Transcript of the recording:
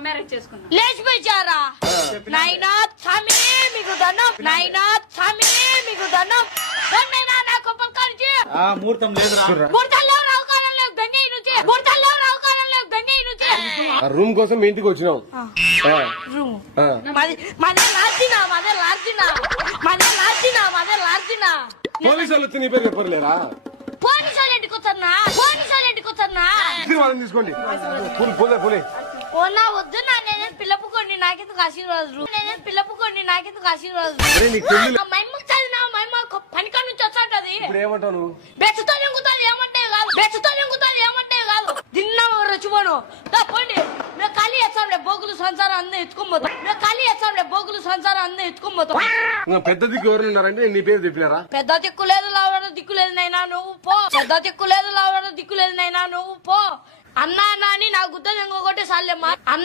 Love marriage చేసుకున్నా. లేచిపోయారా నాయనా స్వామి మీకు దండం, నాయనా స్వామి మీకు దండం. నా కొప్పలు కాల్చి ముహూర్తం లేదురా. ముడతలు లేవు, రావుకాలం లేవు, గంజాయి నుంచి ముడతలు లేవు, రావుకాలం లేవు, గంజాయి నుంచి. రూమ్ కోసం మీ ఇంటికి వచ్చినాం. పోలీసు వాళ్ళు వచ్చి నీ పేరు చెప్పలేరా? పోలీసు వాళ్ళ ఇంటికి వచ్చారా? పోలీసు వాళ్ళ ఇంటికి వచ్చారా? వాళ్ళని తీసుకోండి. పోలే పోలే ఓనా వద్దు నా, నేనే పిల్లపుకోండి నాకెందుకు ఆశీర్వాదాలు, నేనే పిల్లపుకోండి నాకెందుకు ఆశీర్వాదాలు. మైమ్మకు చదివినా మైమ్మ పనికా నుంచి వచ్చాటది. ఇప్పుడు ఏమంటావు నువ్వు? బెచ్చతో నింగుతుంది ఏమంటే కాదు, బెచ్చతో నింగుతుంది ఏమంటే కాదు. తిన్నా రచ్చిపోను పోండి. మేము ఖాళీ వేస్తాంలే బోగులు సంసారం అంతా ఎత్తుకోబోతాం. మేము ఖాళీ వేస్తాంలే బోగులు సంసారం అంతా ఎత్తుకోబోతాం. పెద్ద దిక్కు ఎవరు ఉన్నారంటే నీ పేరు చెప్పినారా? పెద్ద దిక్కు లేదు, లావడం దిక్కు లేదు నైనా నువ్వు పో. పెద్ద దిక్కు లేదు, లావడం దిక్కు లేదు నైనా నువ్వు పో. అన్నా అని నా గుద్ద ఇంకొకటి సార్లేమ్మా.